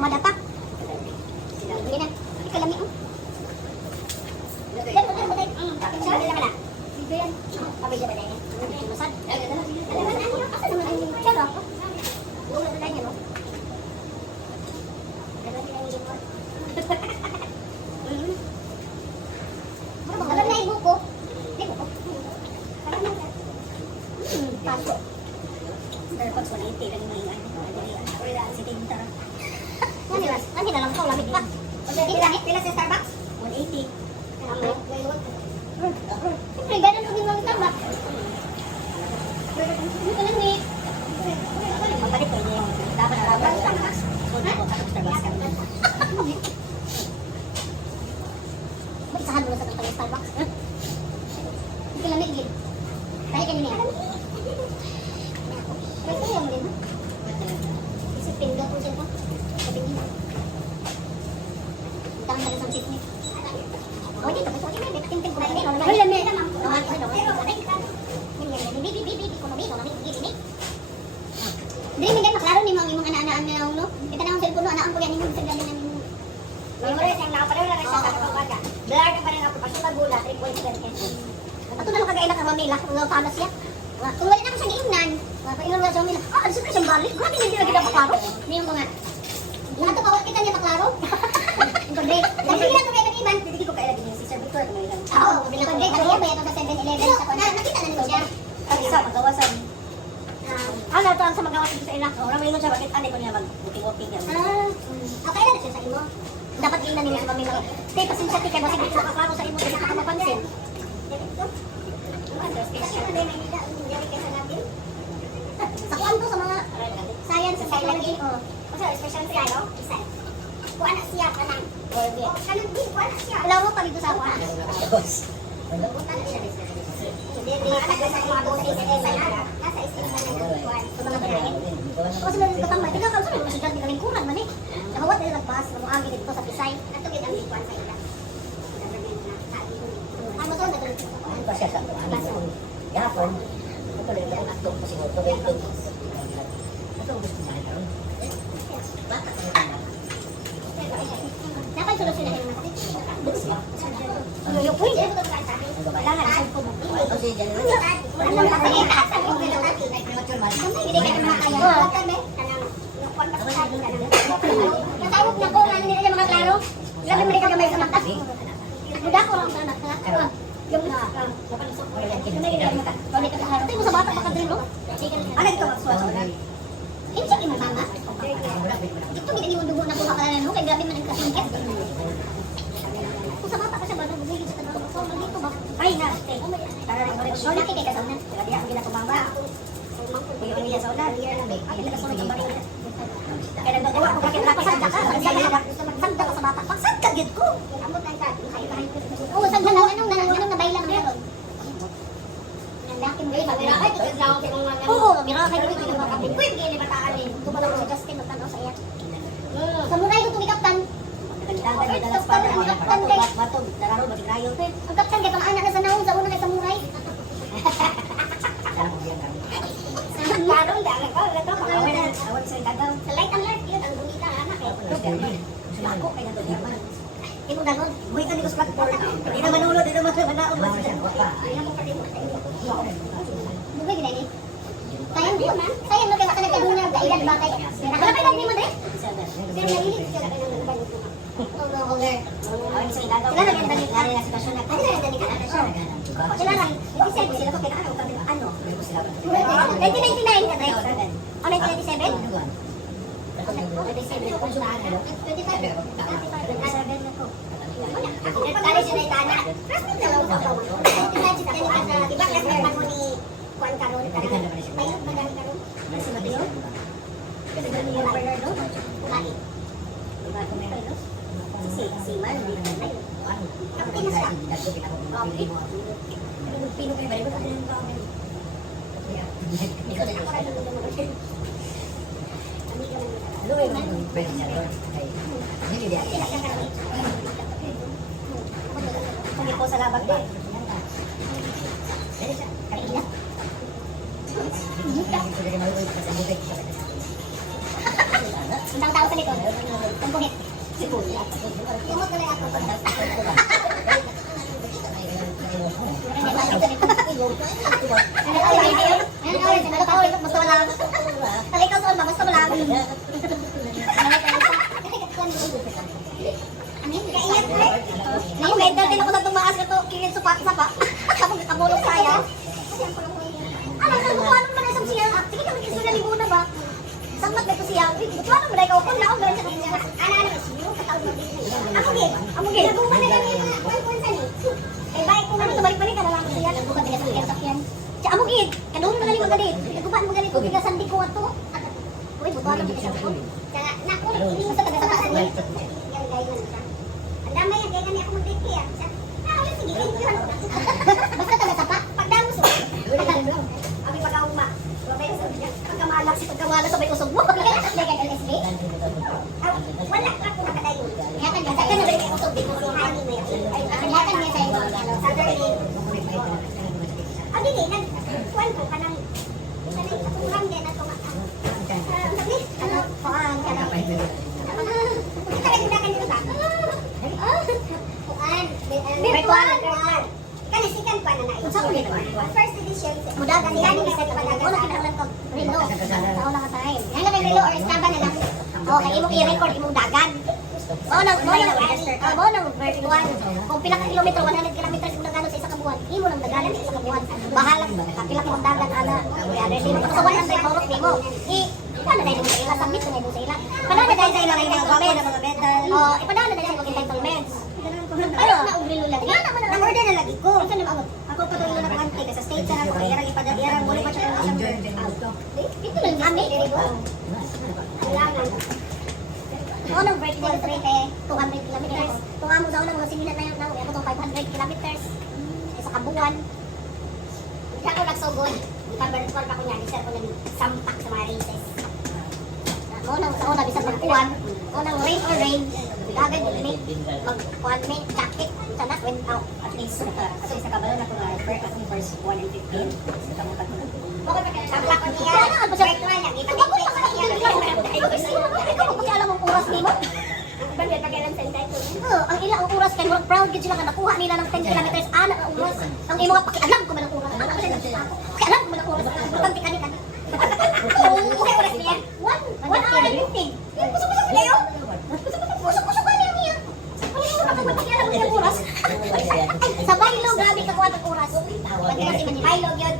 Madata. Hindi na. Hindi kalami oh. Nanti dalam kau lamit pa. Pila sa Starbucks? 180. Siyempre, ganun kung yung Starbucks. Hindi ko lang ni. Mapalit ko yung dapat na Starbucks. Starbucks kami. Ba't isahan mo na sa kantang Starbucks? Hindi ko lamit din. Tayo kanina yan. Pero kaya mo din ha? Isipin daw kung siya pa. Sabihin mo. Tangan na sa sitnik. Oh, dito. Tintin ko na hindi. Hoy, lami. Dili mi maklaro ni mga ana-ana no. Kita na ang cellphone no, anaan ko yan yung sagdan namin. Memory sang nakapareho na sa kabaga. Blur ka pa rin ako pag sa bula 3.7 kg. Ato na lang kagaila ka Mamila, nga paano siya. Kung wala na ko siyang iingnan, paingon nga sa Mamila. Ano sa siyang balik? Grabe hindi na kita maklaro. Ni yung mga ato pa kita niya maklaro. Kundi, kasi na to kay Iban, hindi ko kaila din si Sir Victor ko lang. Oo, kundi ano ba ito sa 7-Eleven sa kuna. Nakita na nito siya. Isa magawasan. Ano to ang sa magawasan sa ila? Ora mo siya bakit ani ko niya mag-walking yan. Okay na siya sa imo. Dapat giingnan nila sa Pamela. Kay pasensya ti kay basig sa kaklaro sa imo sa nakamapansin. Sa kuan to sa mga science sa biology ko. Kasi special siya no? Isa. Kuan na siya kanang. Kanang din kuan na siya. Alam mo pa dito sa kuan. Hindi taga sa mga dosis sa ila. Nasa isip man ng kuan. Sa mga brain. Kasi lang katang may tiga sa mga sudan ng lingkuran man eh. Nakawat nila nagpas mo agi dito sa Pisay. Ato gid ang kuan sa ila. Ano to na dito? Ano pa siya sa kuan? Yapon. Ito lang ang atong ko siguro to dito. Ito gusto mo na ron. Bata ka na. Dapat solusyon na yung nakatid. Yung point, ano ba ito sabi? Kailangan sa ko mo. O sige, dyan. Ano lang kasi sabi ko nila natin. Hindi ka naman kaya. Kami, kanang yung kwan pa sa sabi ka naman. Natawag na ko, ano nila yung mga klaro. Grabe mo rin kagamay sa mata. Buda ko lang sa anak. Yung ito mo sa bata pa kadrin, no? Ano ito magsuwa-suwa? Hindi siya mama. Ito hindi mo dugo na kuha ka na no? Kaya grabe man ang kasingkit. Kung sa bata ka siya ba, bumigit sa tanong ko, dito ba? Ay na, tara rin ulit. So, nakikay ka sa unan. Kaya ang gila kumamba. Kuyo ang gila sa unan. Ang gila sa unan. Kaya nagagawa ko bakit na pasagda ka. Sagda ka sa bata. Pagsagda gid ko. Amot ang ka. Oo, sagda na. Anong nabayla ng meron? Oo, mirakay ko ito yung mga kapit. Pwede gini bataan eh. Tumala ko si Justin, nagtanaw sa iya. Samurai ko ito ni Kaptan. Magandang ni dalas pa na mga batog. Dararo, magigrayo. Ang Kaptan, kaya pang-anak na sa naong sa una na samurai. Darong, darong ko. Awan sa gagaw. Sa light alert, yun ang bonita anak eh. Ako, kaya nato naman. Imo danon, buhay ka ni ko sa platform. Hindi naman ulo, hindi naman manaon. Bugay gina ni. Sayang di man. Sayang no kay baka nagkaduna ang edad ba kay. Wala pa ni mo dire. Pero nalilit ka kay nang ibalik ko. No, okay. Awan sa ilagaw. Sila lang dali ari na sitwasyon na. Ano lang dali ka na siya. Sila lang. Hindi sila ko kailangan ko ano. 1999 ka dai. Oh 1997. 25 kali siya na itana. Rasmin na lang ako. Diba kasi naman mo ni Juan Caron. Mayroon ba dahil Caron? Si Mateo? Kasi gano'n yung Bernardo? Lali. Diba kung meron no? Si Mal, hindi naman na yun. Kapatid na siya. Pino kayo ba? Iba kasi yung kami. Ano ba yung pwede niya doon? Hindi niya. Kung po sa labag ba? Pwede siya. Kailan? Isang tao sa likod. Tumot na lang ako. Basta wala. Halika sa ulma, basta wala. Ngayon, may din ako na tumaas na ito, kilid sapa. Kapag kamulong saya. Alam na, bukuhan mo na isang siya. Sige kami kasi na libo na ba? Sambat na ito siya. Bukuhan mo na ikaw. Kung naon, meron siya kasi siya. Ano, siyo, katawag mo. Amugin. Naguman na kami na. Eh, baik ko na ito. Balik-balik ka na lang siya. Naguman na sa sakyan. Siya, amugin. Kadoon mo na galing magalit. Naguman mo galit. Kung bigasan di ko ato. Uy, bukuhan mo siya. Kaya, naku, hindi mo sa taga-sabasan niya. Yung gaya na siya. Ang damay yan, kaya nga ako mag-date kaya. Sige, basta taga-sapa. Pagdamo sa abi pagkauma. Pagkamalas, sabay usog mo. Lagay ka LSD. Wala ka kung nakadayo. Hatan ka na rin usog dito. Hangin na yan. Hatan niya sa iyo. Saturday. Abi din, nagkuhan ko ka ng katurang din at tumakang. Ano? Kuhan ka na. Kita ka gudakan dito ba? Kuhan. Kanisikan pa na na. First edition. Mudagan yan yung isa pa dagan. Una kinahanglan ko relo. Sa una ka time. Yan lang relo or estaba na lang. Okay, imong i-record imong dagan. Mo nang version 1. Kung pila ka kilometro, 100 kilometers kung nagano sa isa ka buwan. Imo nang daganan sa isa ka buwan. Bahala pila ka dagan ana. Ya, dili mo sa 100 korok nimo. Paano dahil sa ila submit na mo sa ila. Paano dahil sa ila mga medal. Oh, ipadala dahil sa mga entitlements. Pero na-ubrilo lagi. Na-order na lagi ko. Ako pa tuloy na pagante sa state sa ako. Yarang ipadadiyarang muli pa siya ng asang ito lang kami. Kailangan. Oo, nang vertical freight 200 kilometers. Kung amo daw na mga similar na yung ako itong 500 kilometers. Sa kabuan. Hindi ako nagsugod. Ipabertual pa ko niya. Isa ko nang sampak sa mga races. Oo, nang sa una, bisag magkuhan. Oo, nang rain or rain. Gagad yung may mag-kuhan may jacket. Sana, went out. At least sa kabalo na ko na first 1 and 15. Sa kamutan ko. Sampak ko niya. Ano ba siya? Virtual lang. Ipagod pa ka niya. Ikaw mo kasi alam ang oras nimo. Bagay pag-alam sa entitlement. Ang ilang oras kay murag proud gid sila nga nakuha nila ng 10 kilometers ana ang oras. Ang imo nga pakialam ko man ang oras. Pakialam ko man ang oras. Butang tikani-kan. Okay, oras niya. 1 hour and 15. Pusok-pusok ko kayo. Pusok-pusok ka niya. Ano mo na pakialam ko ng oras? Sa Milo, grabe ka kuha ng oras. Milo yun.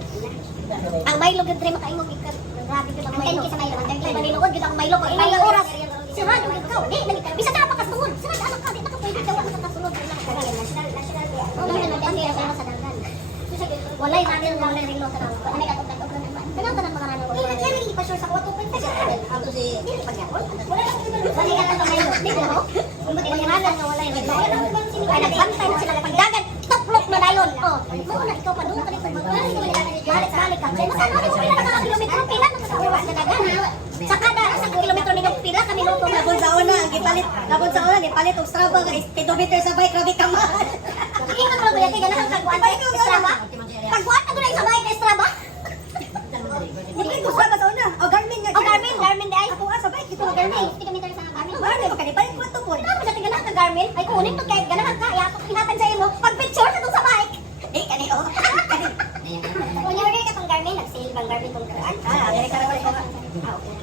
Ang Milo yun, Dre, makaingog ikat. Grabe yun ang Milo. Sa Milo, maniluod yun ang Milo. Pag ilang oras, sirado yun ikaw. Di, bisa ka napakasunod. Sirado anak ka, di nakapwede ka wala nakasunod. Walay natin ang walay relo sa naman. Kami katong-katong na naman. Kailangan ka ng mga nanong. Yan, hindi pa sure sa kuwa. Tupin pa siya. Ang to si... Hindi pa gyapon. Wala lang ito. Walay ka ng Milo. Di ba, no? Kung ba't ipangalan nga walay relo. Ay, nagbantay mo sila. Pagdagan, top rock na dayon. Oo na, ikaw pa doon ka dito. Balik-balik ka. Masama mo pila na mga kilometro. Pila na sa oras na dagan. Sa kada isang kilometro ninyo pila kami luto. Labon sa una, gipalit og Strava nga speedometer sa bike, grabe ka mahal. Ingat mo ba yan? Kaya lang tagbuan kay Strava? Tagbuan na doon sa bahay kay Strava? Hindi ko Strava sa una. O Garmin nga. O Garmin di ay? Ako sa bike, ito na Garmin. Garmin. Kilometer sa Garmin. Ano ba ka palit ko to po? Ano mo sa tingnan ng Garmin? Ay kunin to kay ganahan ka. Iya, hinatan sa imo. Pag picture na doon sa bike. Kanino. Kung order ka tong Garmin, nag-sale bang Garmin tong karaan? Dili ka naman ko.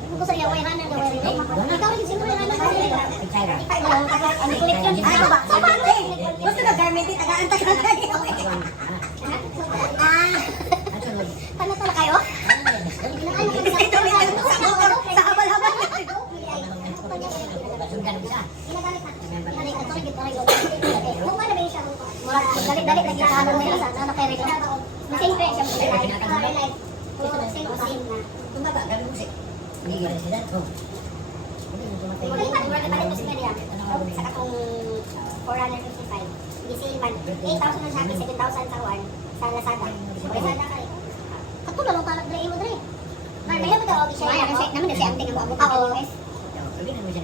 Kung gusto niya, way hanan na way rin. Ikaw rin siguro yung hanan na way rin. Ang collection. Ano ba? Sa bike. Gusto na Garmin din tagaan-taga kayo. Paano to na kayo? Ito sa habal-habal. Dali-dali lagi sa ano nila sa ano kay Relo. Siyempre siya live. Same na. Tumaba gabi mo si. Hindi gila sila. Balik mo si Maria. Sa katong 455. Gisale man. 8,000 na Shopee, 7,000 sa Juan. Sa Lazada. Lazada ka rin. Katulad lang talag Dre mo Dre. May mo daw siya. Naman na siya ang tingin mo. Oo. Sabi na mo siya.